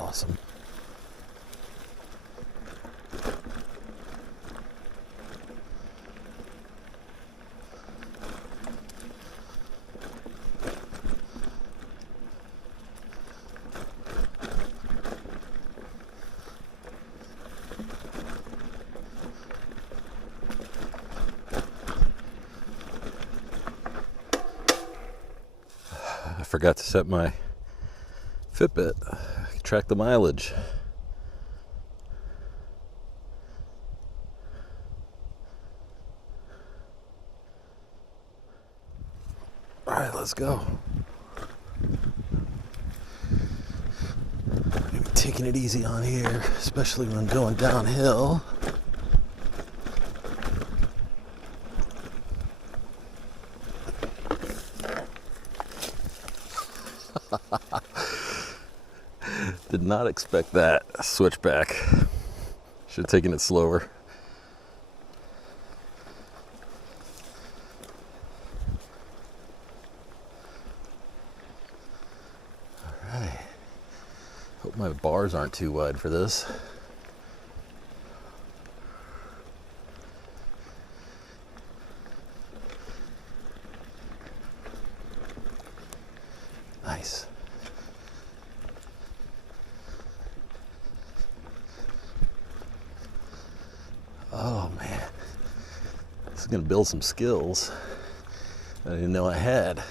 awesome. I forgot to set my Fitbit, track the mileage. All right, let's go. I'm taking it easy on here, especially when going downhill. Did not expect that switchback. Should have taken it slower. All right. Hope my bars aren't too wide for this. Nice. Oh man, this is gonna build some skills that I didn't know I had.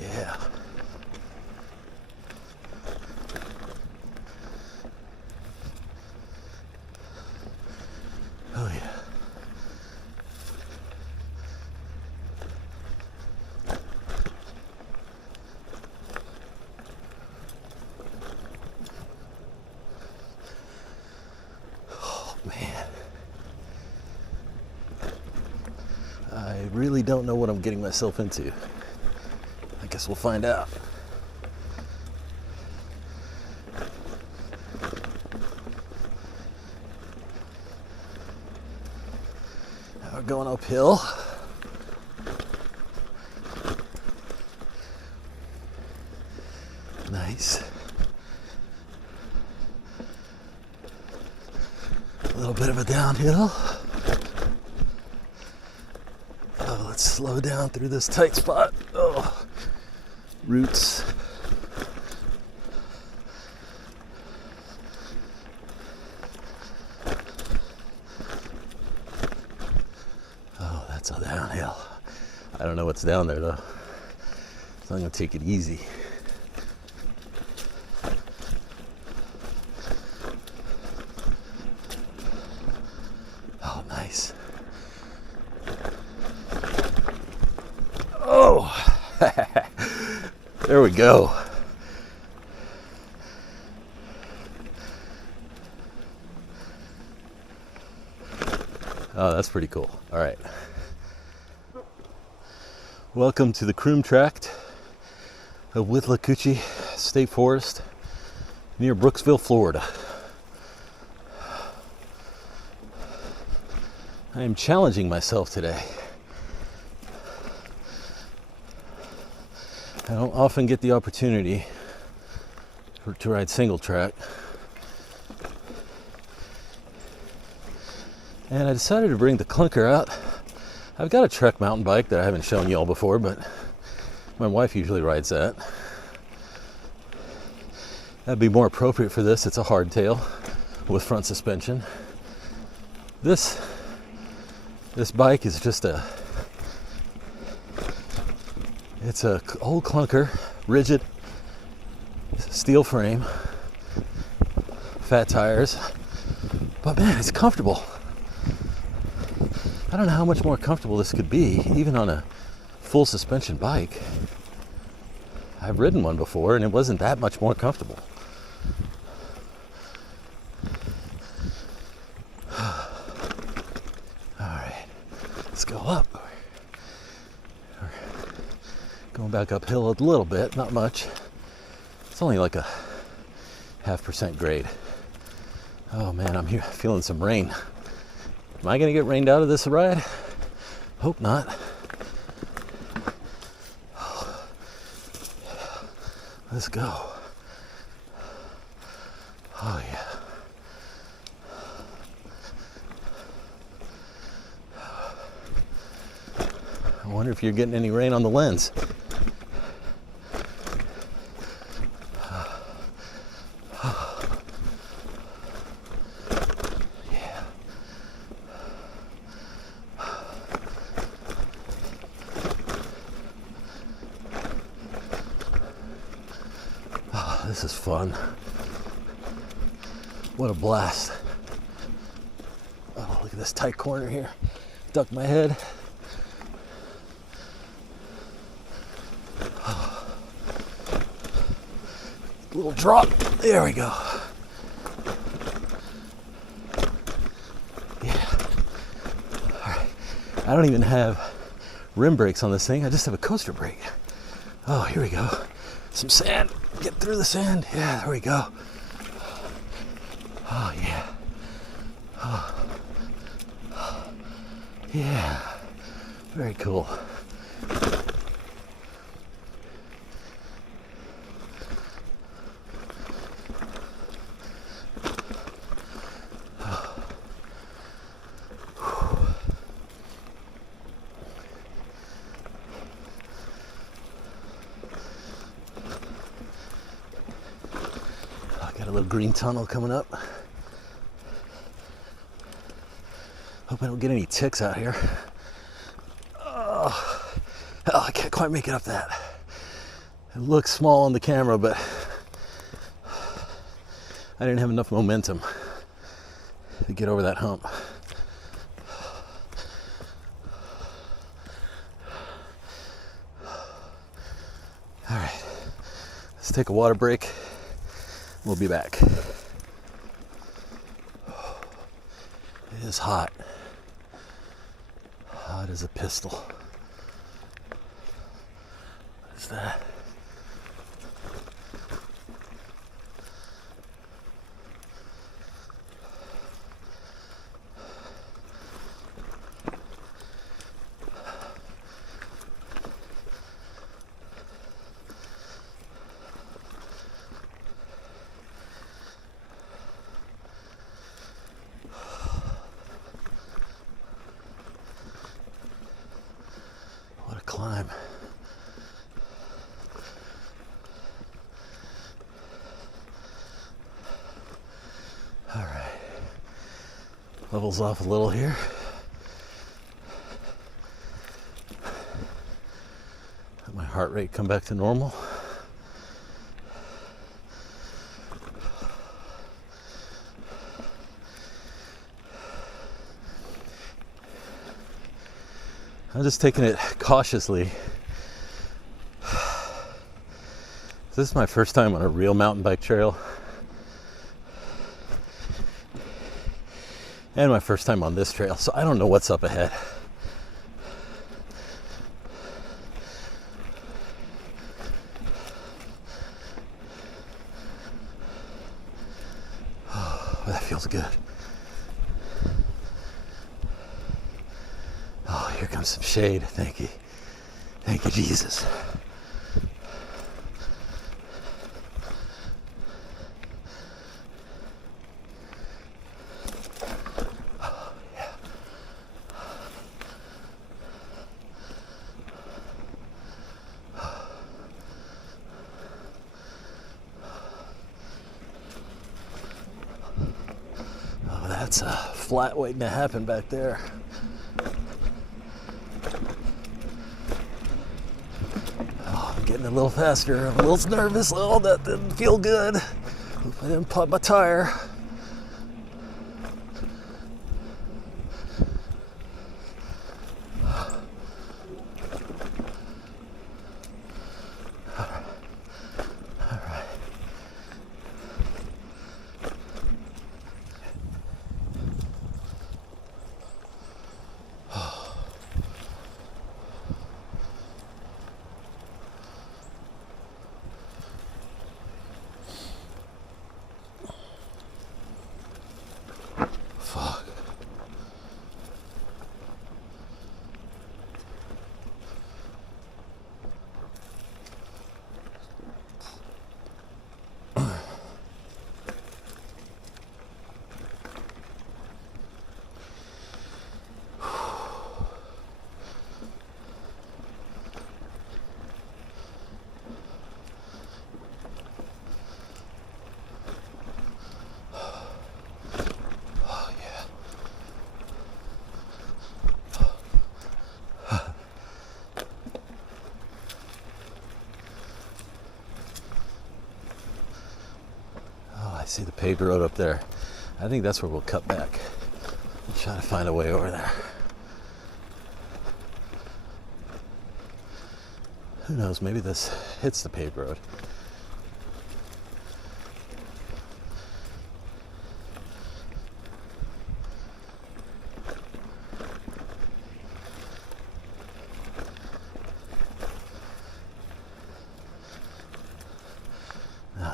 Yeah. Oh yeah. Man, I really don't know what I'm getting myself into. I guess we'll find out. Now we're going uphill. Nice. A little bit of a downhill. Oh, let's slow down through this tight spot. Oh, roots. Oh, that's a downhill. I don't know what's down there though, so I'm gonna take it easy. Oh, nice. Oh, there we go. Oh, that's pretty cool. All right. Welcome to the Croom tract of Withlacoochee State Forest near Brooksville, Florida. I am challenging myself today. I don't often get the opportunity to ride Singletrack. And I decided to bring the Klunker out. I've got a Trek mountain bike that I haven't shown y'all before, but my wife usually rides that. That'd be more appropriate for this. It's a hardtail with front suspension. This bike is just it's a old Klunker, rigid steel frame, fat tires, but man, it's comfortable. I don't know how much more comfortable this could be, even on a full suspension bike. I've ridden one before and it wasn't that much more comfortable. Let's go up. We're going back uphill a little bit, not much. It's only like a 0.5% grade. Oh man, I'm here feeling some rain. Am I gonna get rained out of this ride? Hope not. Let's go. Oh yeah. I wonder if you're getting any rain on the lens. Yeah. Oh, this is fun. What a blast. Oh, look at this tight corner here. Duck my head. Little drop. There we go. Yeah. All right. I don't even have rim brakes on this thing. I just have a coaster brake. Oh, here we go. Some sand. Get through the sand. Yeah, there we go. Oh, yeah. Oh. Yeah. Very cool. Got a little green tunnel coming up. Hope I don't get any ticks out here. Oh, I can't quite make it up that. It looks small on the camera, but I didn't have enough momentum to get over that hump. All right, let's take a water break. We'll be back. It is hot. Hot as a pistol. What is that? Climb. All right. Levels off a little here. Let my heart rate come back to normal. I'm just taking it cautiously. This is my first time on a real mountain bike trail. And my first time on this trail, so I don't know what's up ahead. Oh, that feels good. Oh, here comes some shade. Thank you. Thank you, Jesus. Oh, yeah. Oh, that's a flat waiting to happen back there. Getting a little faster. I'm a little nervous. Oh, that didn't feel good. Hope I didn't pop my tire. All right. see the paved road up there. I think that's where we'll cut back. We'll try to find a way over there. Who knows, maybe this hits the paved road.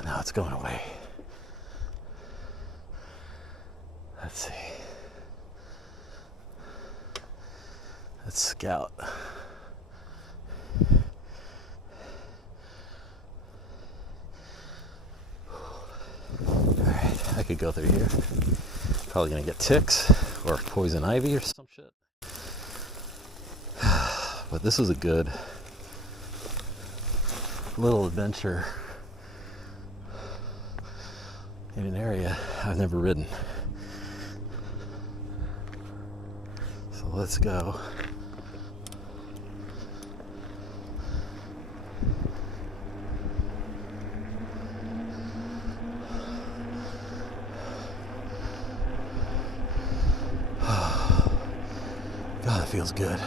No, it's going away. Let's see. Let's scout. Alright, I could go through here. Probably gonna get ticks or poison ivy or some shit. But this was a good little adventure in an area I've never ridden. So let's go. God, it feels good.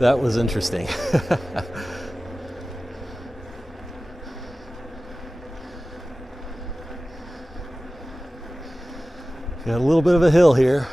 That was interesting. Got a little bit of a hill here.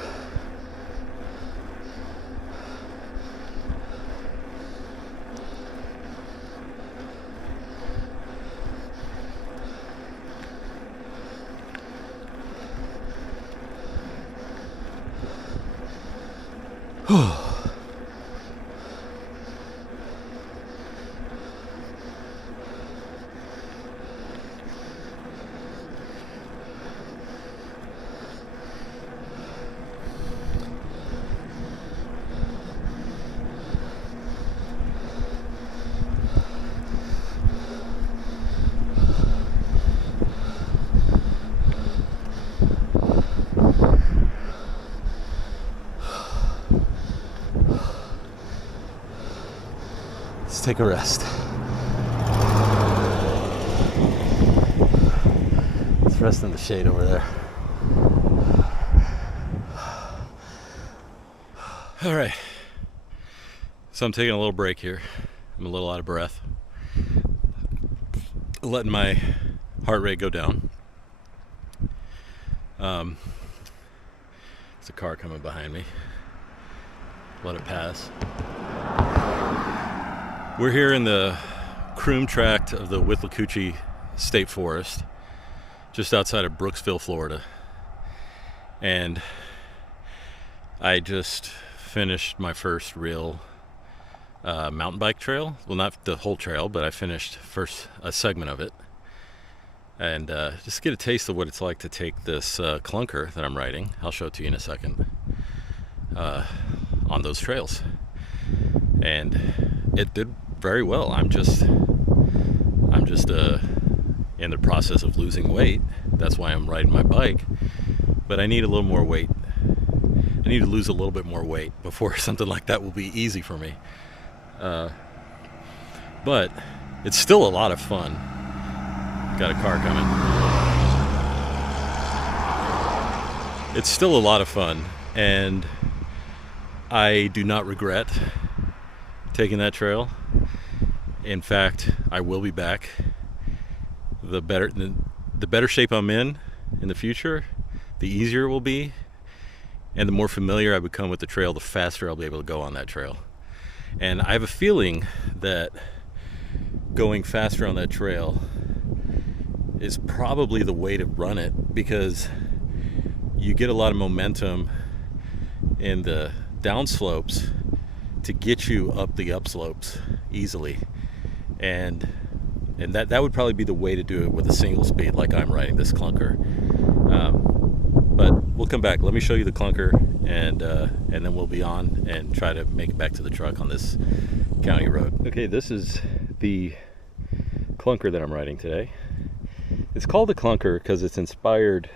Let's take a rest. Let's rest in the shade over there. All right. So I'm taking a little break here. I'm a little out of breath. Letting my heart rate go down. There's a car coming behind me. Let it pass. We're here in the Croom tract of the Withlacoochee State Forest, just outside of Brooksville, Florida. And I just finished my first real mountain bike trail. Well, not the whole trail, but I finished a segment of it. And just get a taste of what it's like to take this Klunker that I'm riding, I'll show it to you in a second, on those trails. And it did very well. I'm just in the process of losing weight. That's why I'm riding my bike. But I need a little more weight. I need to lose a little bit more weight before something like that will be easy for me. But it's still a lot of fun. Got a car coming. It's still a lot of fun, and I do not regret taking that trail. In fact, I will be back. The better shape I'm in the future, the easier it will be, and the more familiar I become with the trail, the faster I'll be able to go on that trail. And I have a feeling that going faster on that trail is probably the way to run it, because you get a lot of momentum in the downslopes to get you up the upslopes easily, and that would probably be the way to do it with a single speed like I'm riding this Klunker. But we'll come back. Let me show you the Klunker, and then we'll be on and try to make it back to the truck on this county road. Okay, this is the Klunker that I'm riding today. It's called the Klunker because it's inspired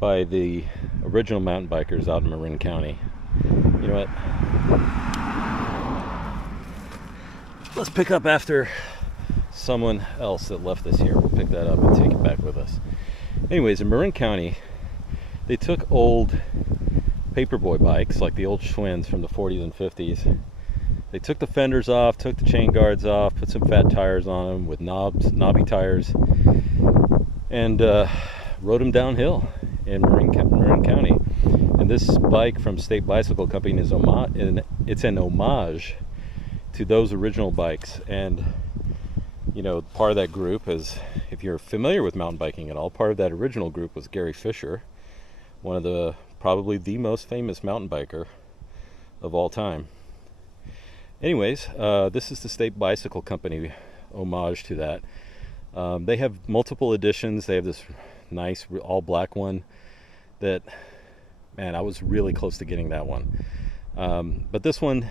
by the original mountain bikers out in Marin County. You know what? Let's pick up after someone else that left this here. We'll pick that up and take it back with us. Anyways, in Marin County, they took old paperboy bikes like the old Schwinn's from the 40s and 50s. They took the fenders off, took the chain guards off, put some fat tires on them with knobby tires, and rode them downhill in Marin County. And this bike from State Bicycle Company is it's an homage to those original bikes. And you know, part of that group is, if you're familiar with mountain biking at all, part of that original group was Gary Fisher, one of the probably the most famous mountain biker of all time. Anyways, this is the State Bicycle Company homage to that. They have multiple editions. They have this nice all black one that, man, I was really close to getting that one. But this one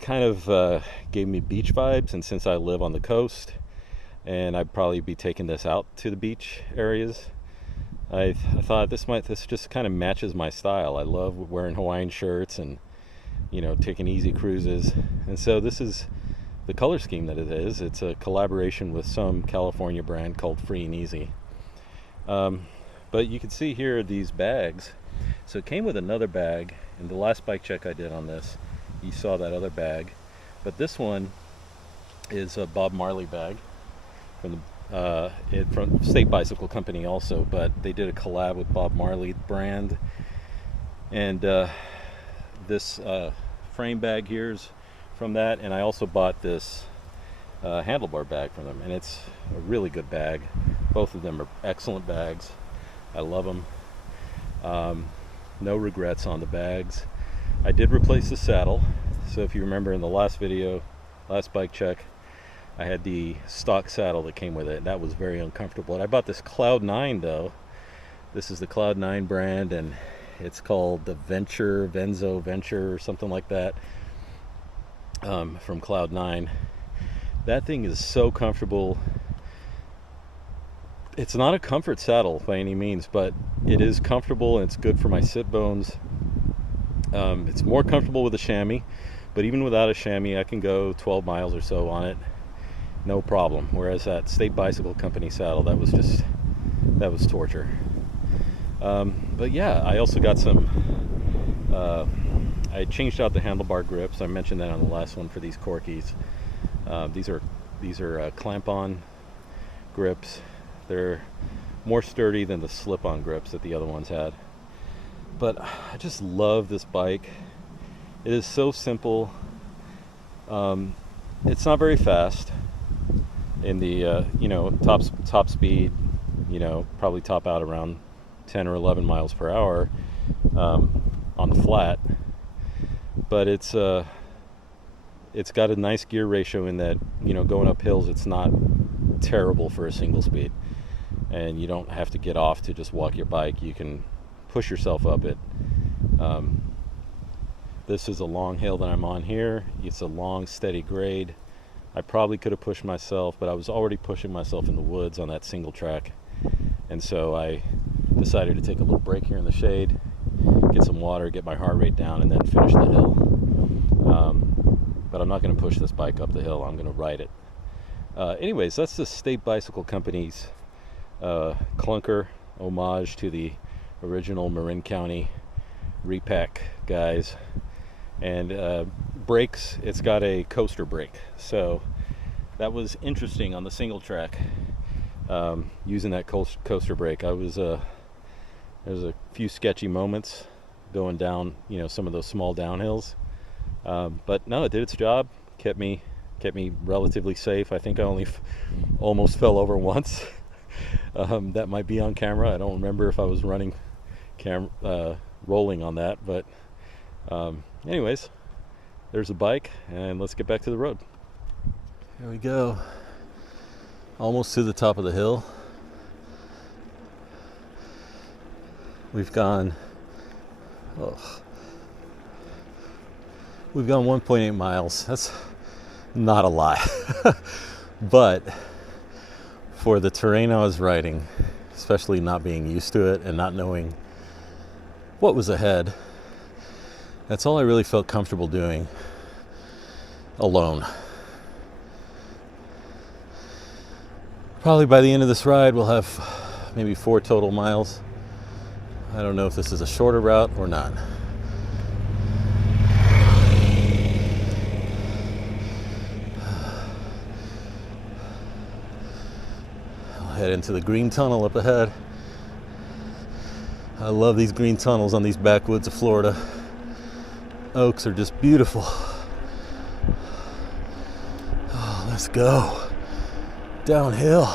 kind of gave me beach vibes, and since I live on the coast and I'd probably be taking this out to the beach areas, I thought this just kind of matches my style. I love wearing Hawaiian shirts and, you know, taking easy cruises. And so this is the color scheme that it is. It's a collaboration with some California brand called Free and Easy. But you can see here these bags. So it came with another bag. In the last bike check I did on this, you saw that other bag. But this one is a Bob Marley bag from from State Bicycle Company also, but they did a collab with Bob Marley brand. And this frame bag here is from that, and I also bought this handlebar bag from them, and it's a really good bag. Both of them are excellent bags. I love them. No regrets on the bags. I did replace the saddle, so if you remember in the last video, last bike check, I had the stock saddle that came with it. That was very uncomfortable. And I bought this Cloud9 though. This is the Cloud9 brand, and it's called the Venzo Venture or something like that, from Cloud9. That thing is so comfortable. It's not a comfort saddle by any means, but it is comfortable and it's good for my sit bones. It's more comfortable with a chamois, but even without a chamois, I can go 12 miles or so on it, no problem. Whereas that State Bicycle Company saddle, that was torture. But yeah, I also got some, I changed out the handlebar grips. I mentioned that on the last one for these Corkies. These are clamp-on grips. They're more sturdy than the slip-on grips that the other ones had. But I just love this bike. It is so simple. It's not very fast in the you know, top speed, you know, probably top out around 10 or 11 miles per hour on the flat, but it's got a nice gear ratio in that, you know, going up hills, it's not terrible for a single speed, and you don't have to get off to just walk your bike. You can push yourself up it. This is a long hill that I'm on here. It's a long, steady grade. I probably could have pushed myself, but I was already pushing myself in the woods on that single track, and so I decided to take a little break here in the shade, get some water, get my heart rate down, and then finish the hill. But I'm not going to push this bike up the hill. I'm going to ride it. Anyways, that's the State Bicycle Company's Klunker homage to the original Marin County repack guys. And brakes, it's got a coaster brake, so that was interesting on the single track, using that coaster brake. There's a few sketchy moments going down, you know, some of those small downhills, but no, it did its job. Kept me relatively safe. I think I only almost fell over once. That might be on camera. I don't remember if I was rolling on that, but anyways, there's a bike, and let's get back to the road. Here we go, almost to the top of the hill. We've gone Ugh. We've gone 1.8 miles. That's not a lot. But for the terrain I was riding, especially not being used to it and not knowing what was ahead, that's all I really felt comfortable doing alone. Probably by the end of this ride, we'll have maybe 4 total miles. I don't know if this is a shorter route or not. I'll head into the green tunnel up ahead. I love these green tunnels on these backwoods of Florida. Oaks are just beautiful. Oh, let's go. Downhill.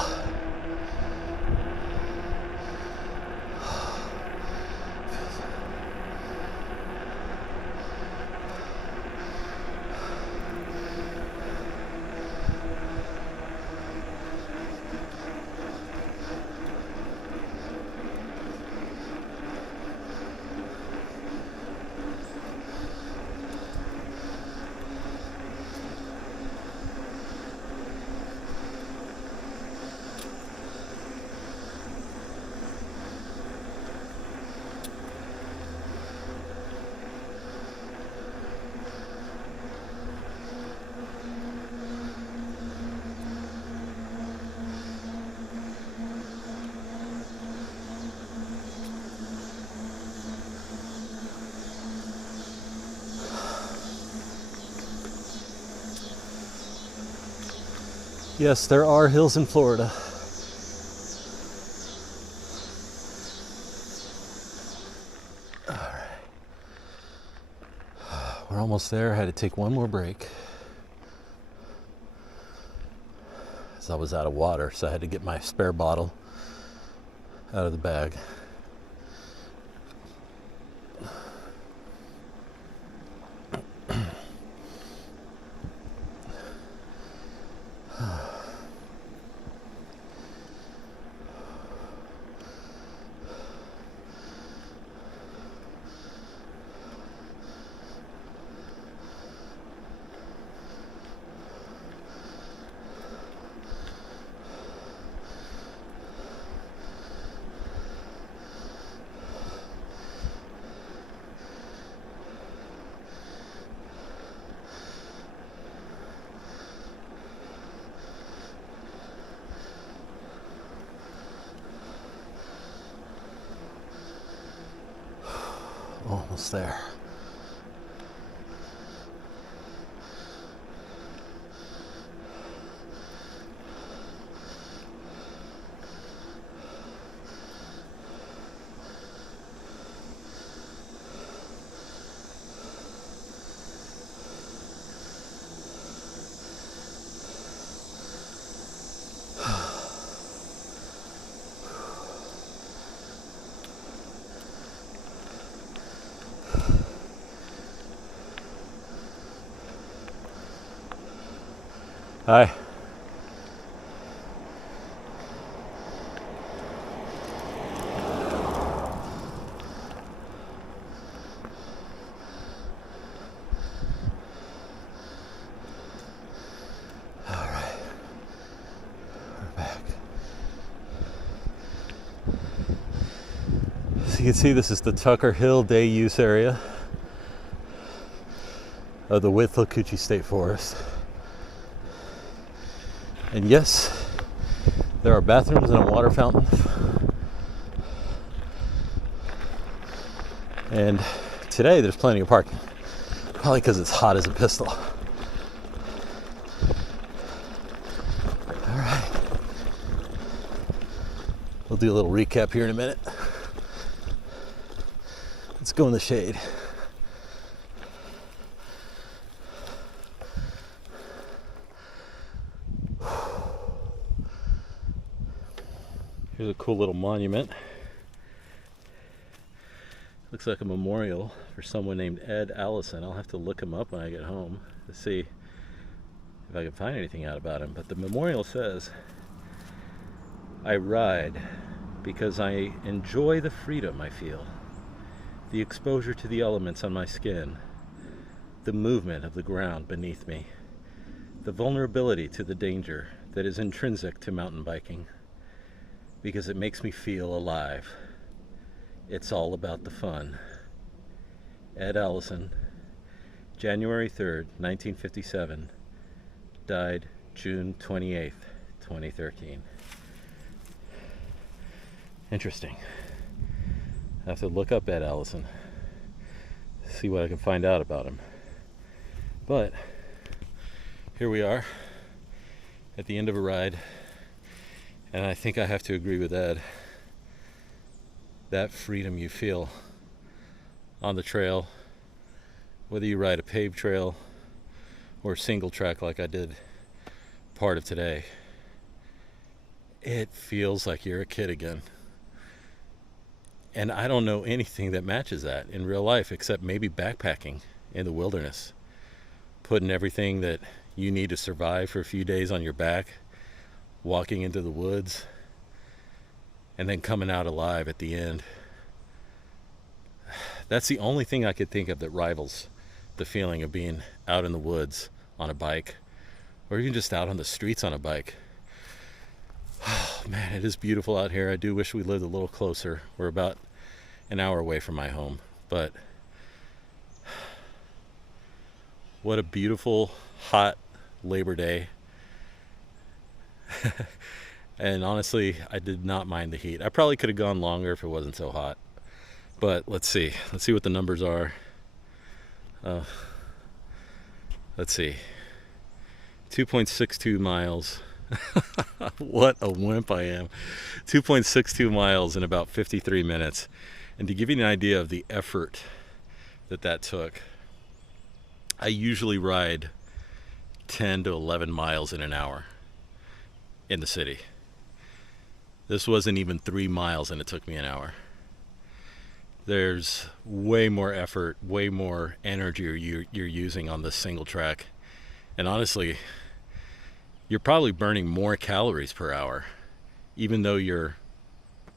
Yes, there are hills in Florida. All right. We're almost there. I had to take one more break, as I was out of water, so I had to get my spare bottle out of the bag. Almost there. Hi. All right. We're back. So you can see this is the Tucker Hill Day Use Area of the Withlacoochee State Forest. And yes, there are bathrooms and a water fountain. And today there's plenty of parking. Probably because it's hot as a pistol. All right. We'll do a little recap here in a minute. Let's go in the shade. Here's a cool little monument. Looks like a memorial for someone named Ed Allison. I'll have to look him up when I get home to see if I can find anything out about him. But the memorial says, "I ride because I enjoy the freedom I feel, the exposure to the elements on my skin, the movement of the ground beneath me, the vulnerability to the danger that is intrinsic to mountain biking, because it makes me feel alive. It's all about the fun. Ed Allison, January 3rd, 1957, died June 28th, 2013. Interesting. I have to look up Ed Allison, see what I can find out about him. But here we are at the end of a ride, and I think I have to agree with Ed. That freedom you feel on the trail, whether you ride a paved trail or single track like I did part of today, it feels like you're a kid again. And I don't know anything that matches that in real life except maybe backpacking in the wilderness, putting everything that you need to survive for a few days on your back, walking into the woods, and then coming out alive at the end. That's the only thing I could think of that rivals the feeling of being out in the woods on a bike, or even just out on the streets on a bike. Oh man, it is beautiful out here. I do wish we lived a little closer. We're about an hour away from my home, but what a beautiful, hot Labor Day. And honestly, I did not mind the heat. I probably could have gone longer if it wasn't so hot. But let's see what the numbers are. Let's see. 2.62 miles. What a wimp I am. 2.62 miles in about 53 minutes. And to give you an idea of the effort that took, I usually ride 10 to 11 miles in an hour in the city. This wasn't even 3 miles and it took me an hour. There's way more effort, way more energy you're using on this single track. And honestly, you're probably burning more calories per hour, even though you're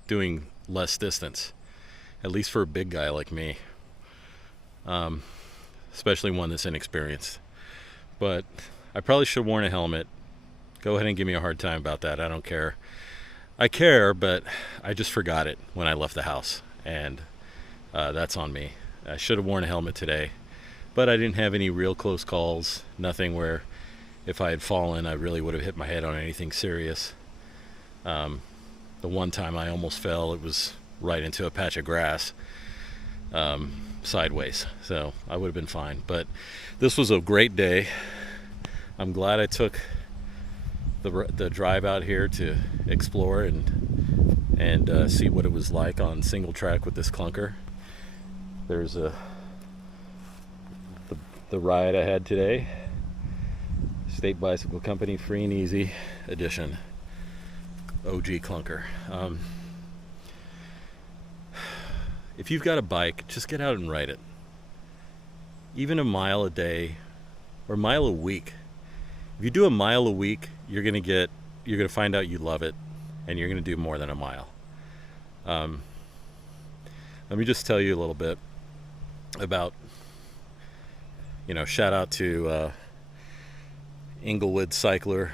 doing less distance, at least for a big guy like me, especially one that's inexperienced. But I probably should have worn a helmet. Go ahead and give me a hard time about that. I don't care. I care, but I just forgot it when I left the house, and that's on me. I should have worn a helmet today, but I didn't have any real close calls, nothing where if I had fallen, I really would have hit my head on anything serious. The one time I almost fell, it was right into a patch of grass, sideways, so I would have been fine. But this was a great day. I'm glad I took the drive out here to explore and see what it was like on single track with this Klunker. There's the ride I had today. State Bicycle Company Free and Easy Edition. OG Klunker. If you've got a bike, just get out and ride it. Even a mile a day or a mile a week. If you do a mile a week, you're gonna find out you love it, and you're gonna do more than a mile. Let me just tell you a little bit about, shout out to Inglewood Cycler.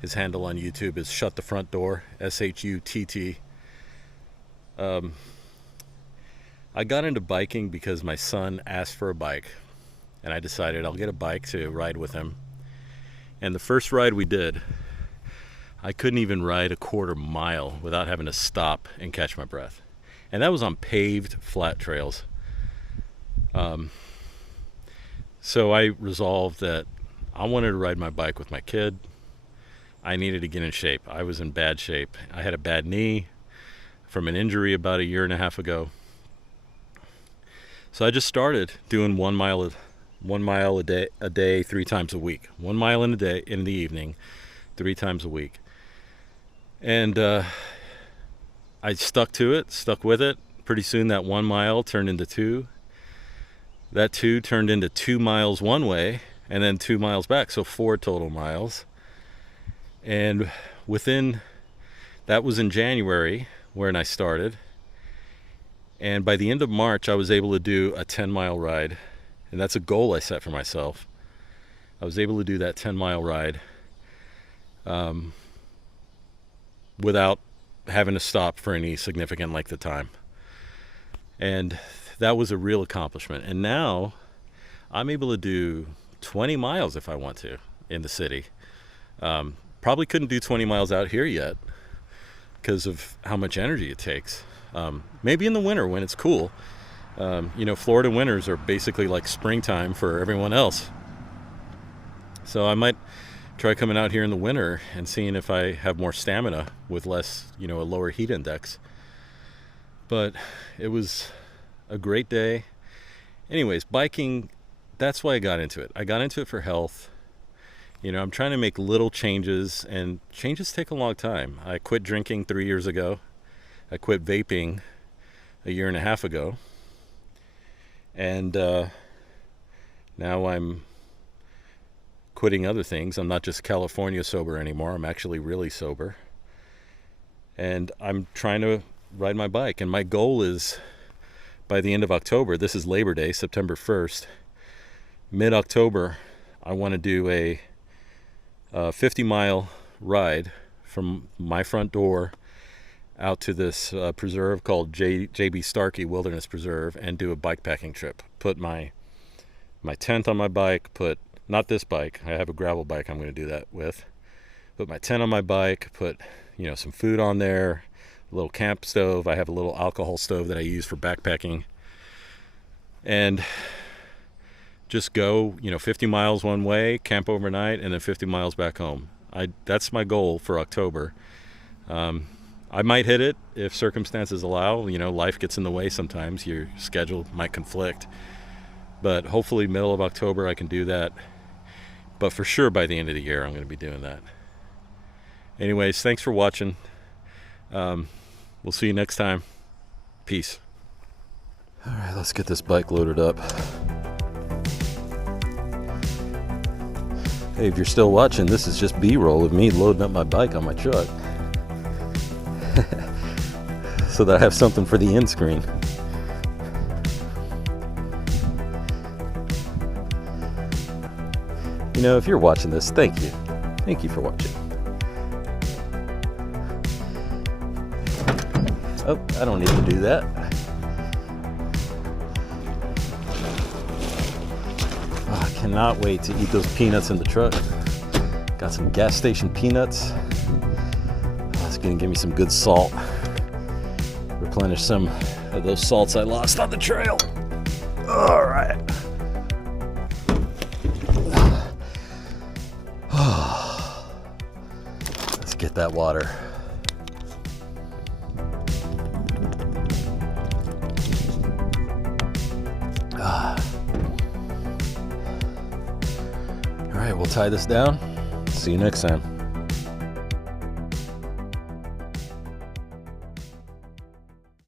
His handle on YouTube is Shut the Front Door, SHUTT. I got into biking because my son asked for a bike, and I decided I'll get a bike to ride with him. And the first ride we did, I couldn't even ride a quarter mile without having to stop and catch my breath. And that was on paved, flat trails. So I resolved that I wanted to ride my bike with my kid. I needed to get in shape. I was in bad shape. I had a bad knee from an injury about 1.5 years ago. So I just started doing 1 mile a day 3 times a week. 1 mile in a day in the evening, 3 times a week. And I stuck with it. Pretty soon that 1 mile turned into 2. That 2 turned into 2 miles one way and then 2 miles back, so 4 total miles. And that was in January when I started. And by the end of March, I was able to do a 10-mile ride. And that's a goal I set for myself. I was able to do that 10-mile ride without having to stop for any significant length of time. And that was a real accomplishment. And now I'm able to do 20 miles if I want to in the city. Probably couldn't do 20 miles out here yet because of how much energy it takes. Maybe in the winter when it's cool. Florida winters are basically like springtime for everyone else. So I might try coming out here in the winter and seeing if I have more stamina with less, a lower heat index. But it was a great day. Anyways, biking, that's why I got into it. I got into it for health. I'm trying to make little changes, and changes take a long time. I quit drinking 3 years ago. I quit vaping a year and a half ago. And now I'm quitting other things. I'm not just California sober anymore. I'm actually really sober. And I'm trying to ride my bike. And my goal is by the end of October, this is Labor Day, September 1st, mid-October, I want to do a 50-mile ride from my front door out to this preserve called J.B. Starkey Wilderness Preserve and do a bikepacking trip. Put my tent on my bike, not this bike, I have a gravel bike I'm going to do that with. Put my tent on my bike, put some food on there, a little camp stove. I have a little alcohol stove that I use for backpacking. And just go, 50 miles one way, camp overnight, and then 50 miles back home. That's my goal for October. I might hit it if circumstances allow. Life gets in the way sometimes. Your schedule might conflict. But hopefully middle of October I can do that. But for sure by the end of the year I'm going to be doing that. Anyways, thanks for watching. We'll see you next time. Peace. All right, let's get this bike loaded up. Hey, if you're still watching, this is just B-roll of me loading up my bike on my truck. So that I have something for the end screen. If you're watching this, thank you. Thank you for watching. Oh, I don't need to do that. Oh, I cannot wait to eat those peanuts in the truck. Got some gas station peanuts. Oh, it's gonna give me some good salt. Replenish some of those salts I lost on the trail. All right. Let's get that water. All right, we'll tie this down. See you next time.